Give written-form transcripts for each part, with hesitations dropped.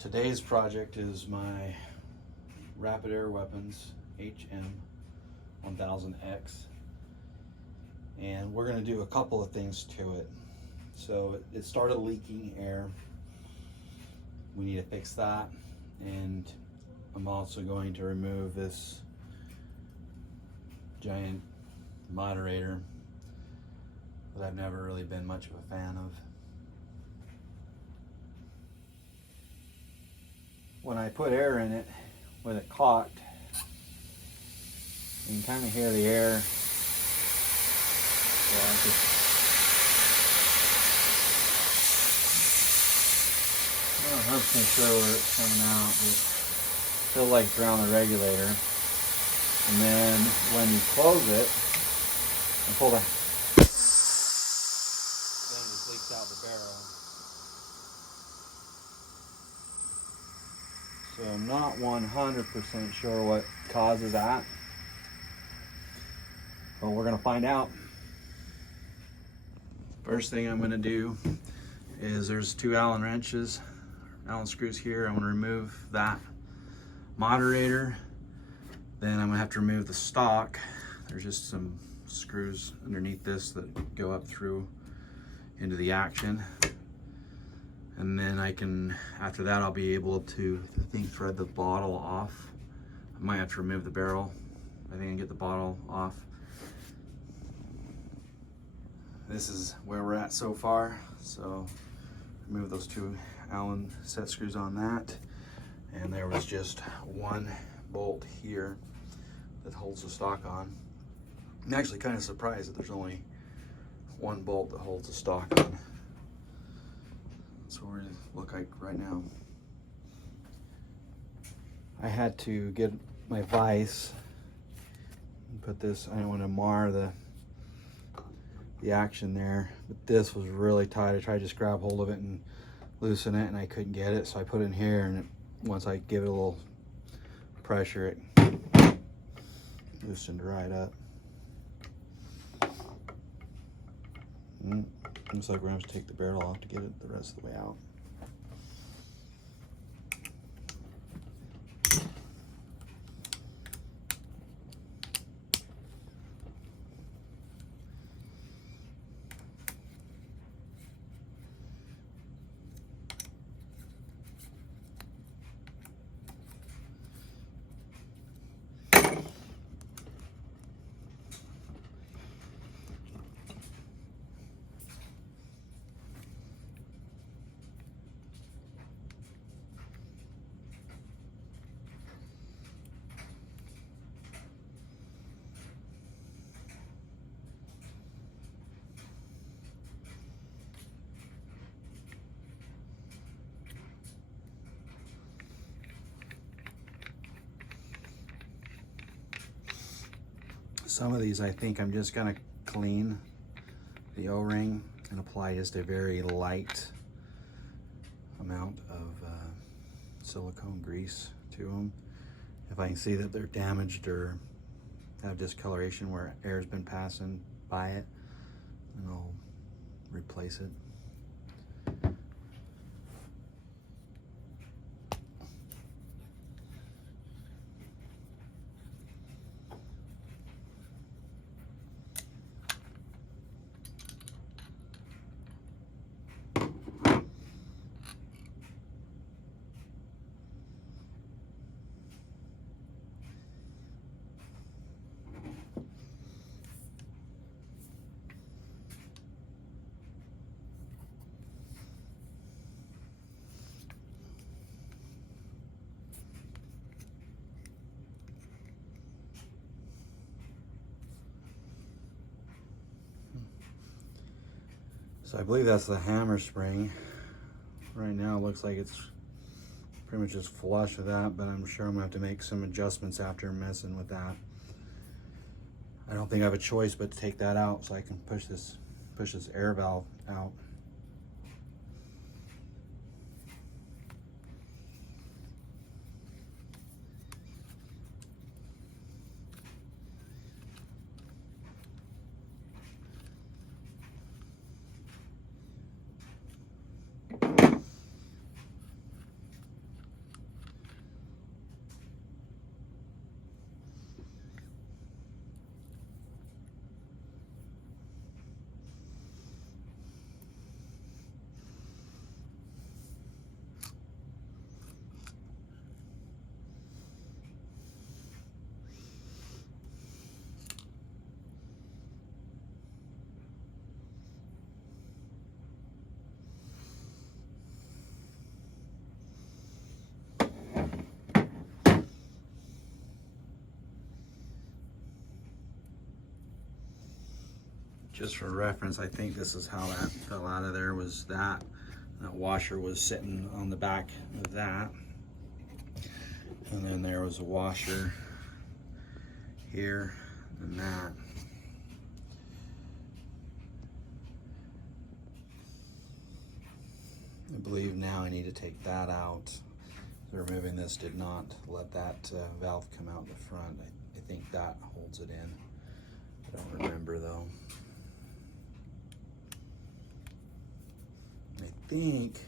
Today's project is my Rapid Air Weapons HM1000x, and we're going to do a couple of things to it. So it started leaking air. We need to fix that, and I'm also going to remove this giant moderator that I've never really been much of a fan of. When I put air in it, with it cocked, you can kind of hear the air. Yeah, I'm not 100% sure where it's coming out, but it feels like it's around the regulator. And then when you close it and pull the, then it just leaks out the barrel. So I'm not 100% sure what causes that, but we're gonna find out. First thing I'm gonna do is there's 2 Allen wrenches, Allen screws here. I'm gonna remove that moderator. Then I'm gonna have to remove the stock. There's just some screws underneath this that go up through into the action. And then after that, I'll be able to, I think, thread the bottle off. I might have to remove the barrel. I think I can get the bottle off. This is where we're at so far. So remove those 2 Allen set screws on that. And there was just 1 bolt here that holds the stock on. I'm actually kind of surprised that there's only 1 bolt that holds the stock on. That's what we look like right now. I had to get my vise and put this, I don't want to mar the action there, but this was really tight. I tried to just grab hold of it and loosen it, and I couldn't get it, so I put it in here, and once I give it a little pressure, it loosened right up. Looks like we're gonna have to take the barrel off to get it the rest of the way out. Some of these I think I'm just gonna clean the O-ring and apply just a very light amount of silicone grease to them. If I can see that they're damaged or have discoloration where air's been passing by it, then I'll replace it. So I believe that's the hammer spring. Right now it looks like it's pretty much just flush with that, but I'm sure I'm gonna have to make some adjustments after messing with that. I don't think I have a choice but to take that out so I can push this air valve out. just for reference, I think this is how that fell out of there, was that washer was sitting on the back of that. And then there was a washer here and that. I believe now I need to take that out. Removing this did not let that valve come out the front. I think that holds it in. I don't remember though. I think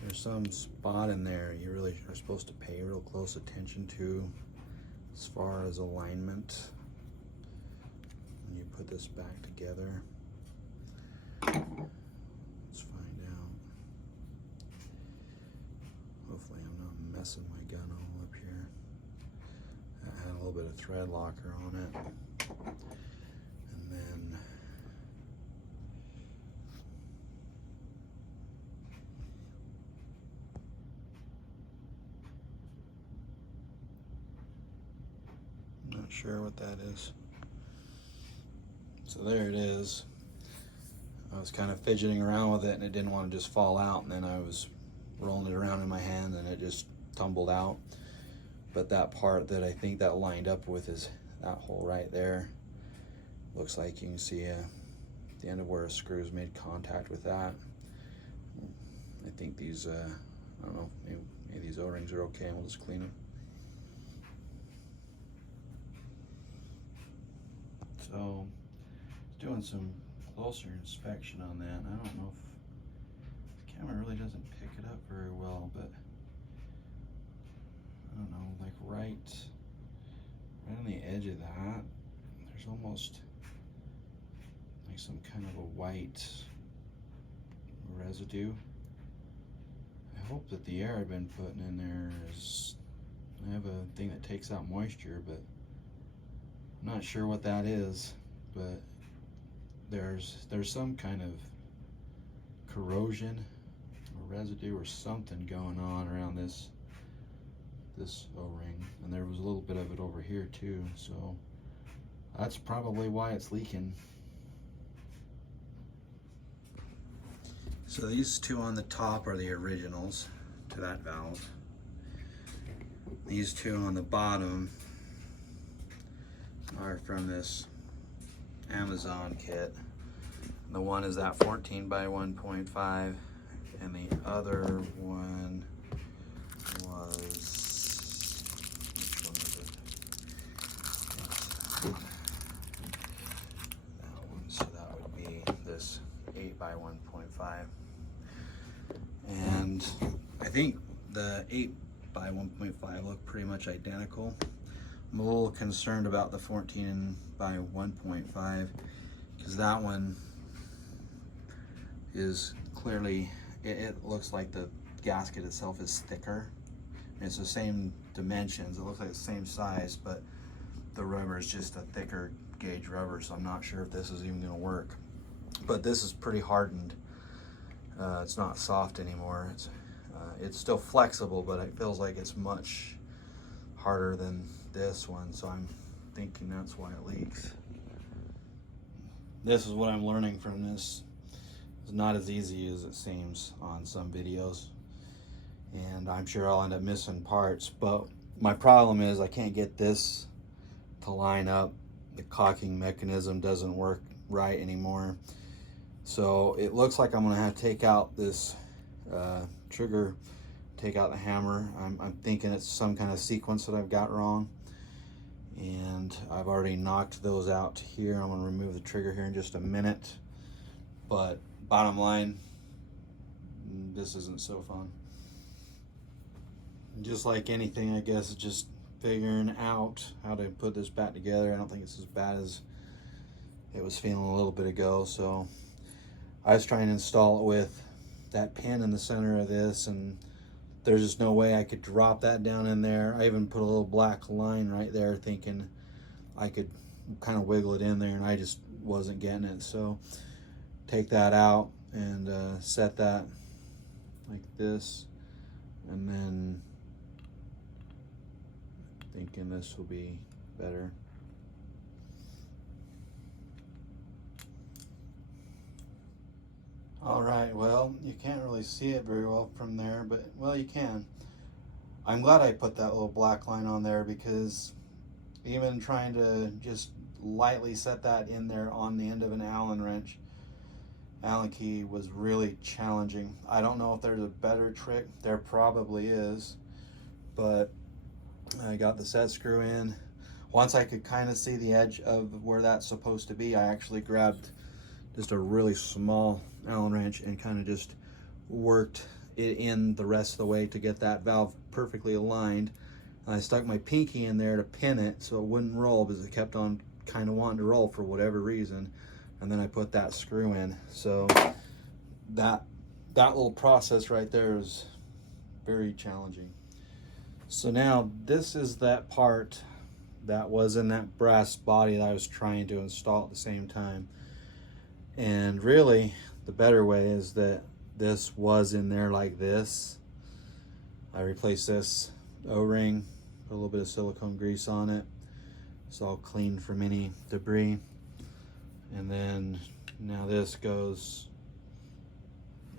there's some spot in there you really are supposed to pay real close attention to as far as alignment when you put this back together. Let's find out. Hopefully I'm not messing my gun all up here. I had a little bit of thread locker on it. And then I'm not sure what that is. So there it is. I was kind of fidgeting around with it and it didn't want to just fall out, and then I was rolling it around in my hand and it just tumbled out. But that part that I think that lined up with is that hole right there. Looks like you can see the end of where a screws made contact with that. I think these, I don't know, maybe these O-rings are okay and we'll just clean them. So, doing some closer inspection on that. I don't know if the camera really doesn't pick it up very well, but I don't know, like right on the edge of that, there's almost like some kind of a white residue. I hope that the air I've been putting in there is, I have a thing that takes out moisture, but I'm not sure what that is, but there's some kind of corrosion or residue or something going on around this O-ring, and there was a little bit of it over here too, so that's probably why it's leaking. So these two on the top are the originals to that valve. These two on the bottom are from this Amazon kit. The one is that 14 by 1.5, and the other one was, which one is it? That one, so that would be this 8 by 1.5. And I think the 8 by 1.5 look pretty much identical. I'm a little concerned about the 14 by 1.5 because that one is clearly, it looks like the gasket itself is thicker. It's the same dimensions, it looks like the same size, but the rubber is just a thicker gauge rubber, so I'm not sure if this is even going to work. But this is pretty hardened. It's not soft anymore. It's still flexible, but it feels like it's much harder than this one, so I'm thinking that's why it leaks. This is what I'm learning from this. It's not as easy as it seems on some videos, and I'm sure I'll end up missing parts, but my problem is I can't get this to line up. The cocking mechanism doesn't work right anymore, so it looks like I'm gonna have to take out this trigger, take out the hammer. I'm thinking it's some kind of sequence that I've got wrong, and I've already knocked those out here. I'm gonna remove the trigger here in just a minute, but bottom line, this isn't so fun. Just like anything, I guess, just figuring out how to put this back together. I don't think it's as bad as it was feeling a little bit ago. So I was trying to install it with that pin in the center of this, and there's just no way I could drop that down in there. I even put a little black line right there thinking I could kind of wiggle it in there, and I just wasn't getting it. So take that out and set that like this, and then thinking this will be better. All right, well, you can't really see it very well from there, but well, you can. I'm glad I put that little black line on there, because even trying to just lightly set that in there on the end of an Allen wrench, Allen key, was really challenging. I don't know if there's a better trick. There probably is, but I got the set screw in. Once I could kind of see the edge of where that's supposed to be, I actually grabbed just a really small Allen wrench and kind of just worked it in the rest of the way to get that valve perfectly aligned. And I stuck my pinky in there to pin it so it wouldn't roll, because it kept on kind of wanting to roll for whatever reason. And then I put that screw in. So that little process right there is very challenging. So now this is that part that was in that brass body that I was trying to install at the same time. And really, the better way is that this was in there like this. I replaced this O-ring, put a little bit of silicone grease on it. It's all clean from any debris. And then now this goes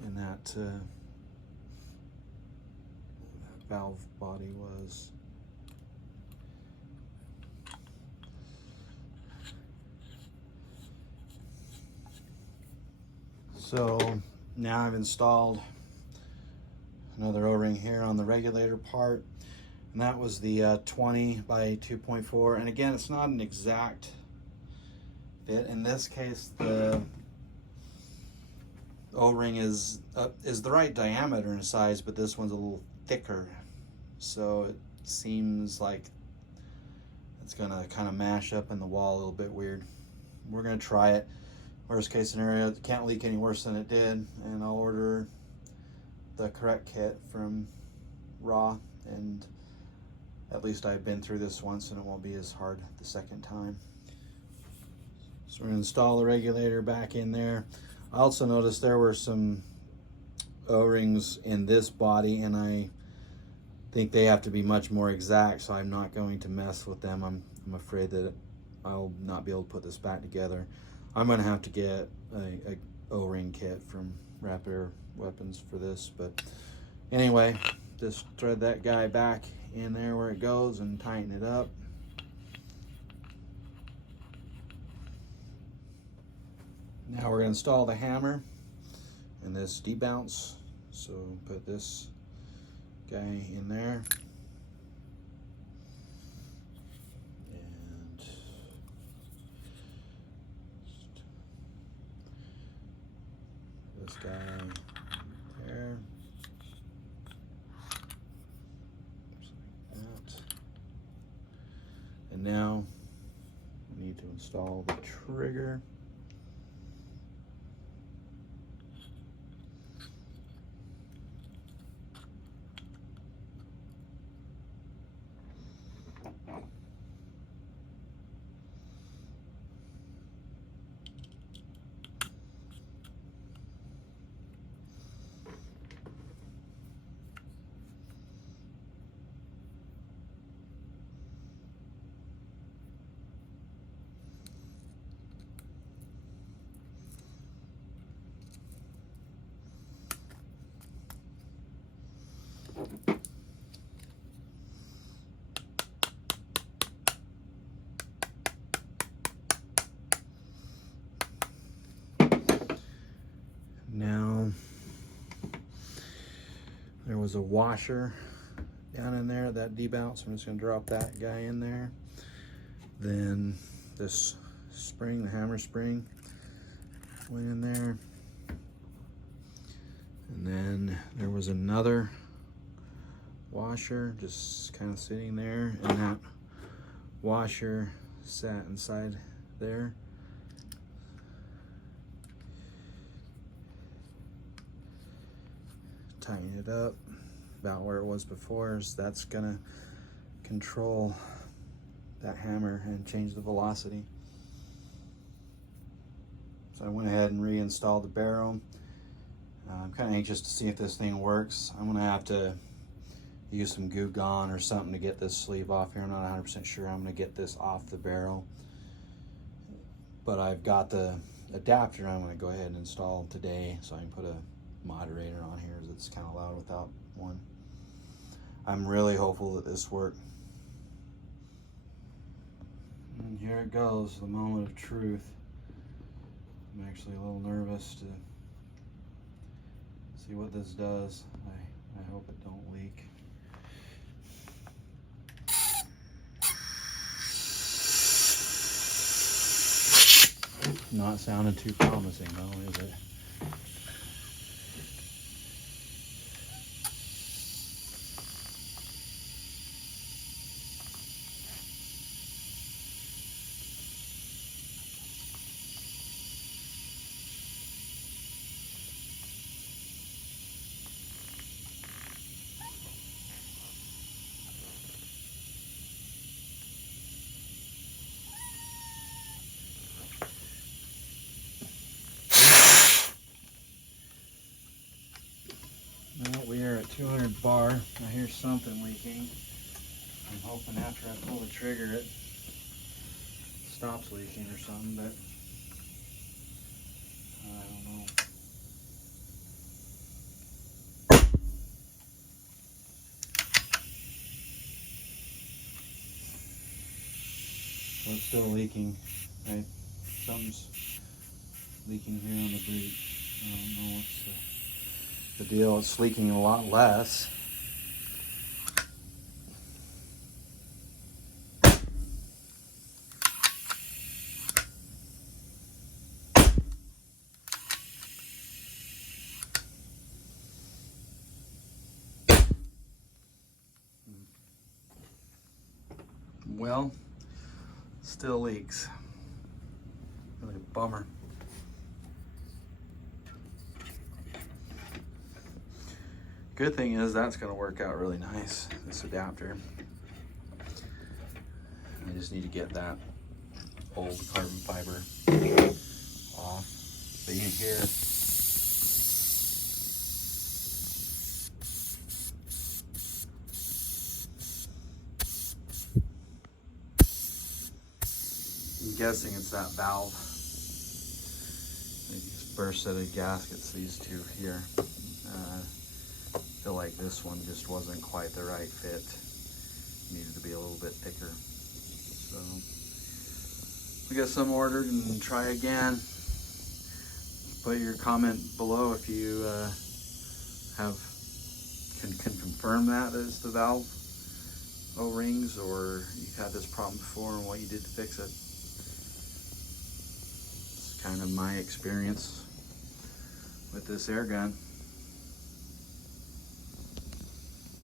in that valve body was. So now I've installed another O-ring here on the regulator part, and that was the 20 by 2.4. And again, it's not an exact fit. In this case, the O-ring is the right diameter and size, but this one's a little thicker, so it seems like it's gonna kind of mash up in the wall a little bit weird. We're gonna try it. Worst case scenario, it can't leak any worse than it did, and I'll order the correct kit from Raw, and at least I've been through this once and it won't be as hard the second time. So we're gonna install the regulator back in there. I also noticed there were some O-rings in this body, and I think they have to be much more exact, so I'm not going to mess with them. I'm afraid that I'll not be able to put this back together. I'm going to have to get a O-ring kit from Rapid Air Weapons for this, but anyway, just thread that guy back in there where it goes and tighten it up. Now we're going to install the hammer and this debounce. So put this guy in there. And this guy there. Just like that. And now we need to install the trigger. Now, there was a washer down in there, that debounce. I'm just going to drop that guy in there. Then this spring, the hammer spring, went in there. And then there was another washer just kind of sitting there, and that washer sat inside there. Tighten it up about where it was before, so that's gonna control that hammer and change the velocity. So I went ahead and reinstalled the barrel. I'm kind of anxious to see if this thing works. I'm gonna have to use some Goo Gone or something to get this sleeve off here. I'm not 100% sure I'm gonna get this off the barrel, but I've got the adapter I'm going to go ahead and install today, so I can put a moderator on here, as it's kind of loud without one. I'm really hopeful that this works. And here it goes, the moment of truth. I'm actually a little nervous to see what this does. I hope it don't leak. Not sounding too promising though, is it? Well, we are at 200 bar. I hear something leaking. I'm hoping after I pull the trigger it stops leaking or something, but I don't know. So it's still leaking, right? Something's leaking here on the breech. I don't know what's the deal. It's leaking a lot less. Well, still leaks. Really a bummer. Good thing is that's going to work out really nice, this adapter. I just need to get that old carbon fiber off. But you can hear I'm guessing it's that valve. They just burst out of gaskets, these two here. I feel like this one just wasn't quite the right fit. Needed to be a little bit thicker. So we got some ordered and try again. Put your comment below if you can confirm that as the valve O-rings, or you've had this problem before and what you did to fix it. It's kind of my experience with this air gun.